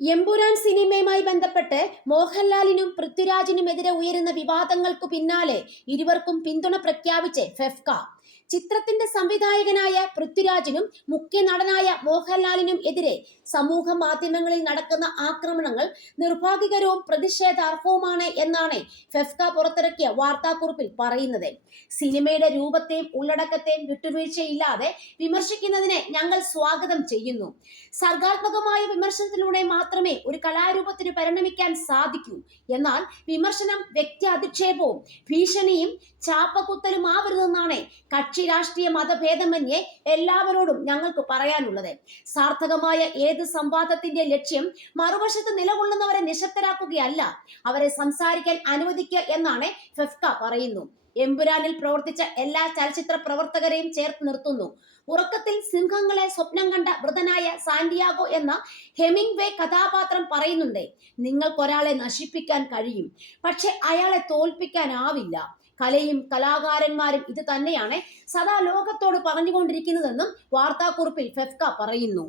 എമ്പുരാൻ സിനിമയുമായി ബന്ധപ്പെട്ട് മോഹൻലാലിനും പൃഥ്വിരാജിനുമെതിരെ ഉയരുന്ന വിവാദങ്ങൾക്കു പിന്നാലെ ഇരുവർക്കും പിന്തുണ പ്രഖ്യാപിച്ച് ഫെഫ്ക. ചിത്രത്തിന്റെ സംവിധായകനായ പൃഥ്വിരാജിനും മുഖ്യ നടനായ മോഹൻലാലിനും എതിരെ സമൂഹ മാധ്യമങ്ങളിൽ നടക്കുന്ന ആക്രമണങ്ങൾ നിർഭാഗ്യകരവും പ്രതിഷേധാർഹവുമാണ് എന്നാണ് ഫെഫ്ക പുറത്തിറക്കിയ വാർത്താക്കുറിപ്പിൽ പറയുന്നത്. സിനിമയുടെ രൂപത്തെയും ഉള്ളടക്കത്തെയും വിട്ടുവീഴ്ചയില്ലാതെ വിമർശിക്കുന്നതിനെ ഞങ്ങൾ സ്വാഗതം ചെയ്യുന്നു. സർഗാത്മകമായ വിമർശനത്തിലൂടെ മാത്രമേ ഒരു കലാരൂപത്തിന് പരിണമിക്കാൻ സാധിക്കൂ. എന്നാൽ വിമർശനം വ്യക്തി അധിക്ഷേപവും ഭീഷണിയും ചാപ്പകുത്തലുമാവരുതെന്നാണ് കക്ഷി രാഷ്ട്രീയ മതഭേദമന്യേ എല്ലാവരോടും ഞങ്ങൾക്ക് പറയാനുള്ളത്. സാർത്ഥകമായ ഏത് സംവാദത്തിന്റെ ലക്ഷ്യം മറുവശത്ത് നിലകൊള്ളുന്നവരെ നിശബ്ദരാക്കുകയല്ല, അവരെ സംസാരിക്കാൻ അനുവദിക്കുക എന്നാണ് ഫെഫ്ക പറയുന്നു. എമ്പുരാനിൽ പ്രവർത്തിച്ച എല്ലാ ചലച്ചിത്ര പ്രവർത്തകരെയും ചേർത്ത് നിർത്തുന്നു. ഉറക്കത്തിൽ സിംഹങ്ങളെ സ്വപ്നം കണ്ട വൃതനായ സാന്റിയാഗോ എന്ന ഹെമിംഗ്വേ കഥാപാത്രം പറയുന്നുണ്ട്, നിങ്ങൾക്കൊരാളെ നശിപ്പിക്കാൻ കഴിയും, പക്ഷെ അയാളെ തോൽപ്പിക്കാനാവില്ല. കലയും കലാകാരന്മാരും ഇത് തന്നെയാണ് സദാ ലോകത്തോട് പറഞ്ഞുകൊണ്ടിരിക്കുന്നതെന്നും വാർത്താക്കുറിപ്പിൽ ഫെഫ്ക പറയുന്നു.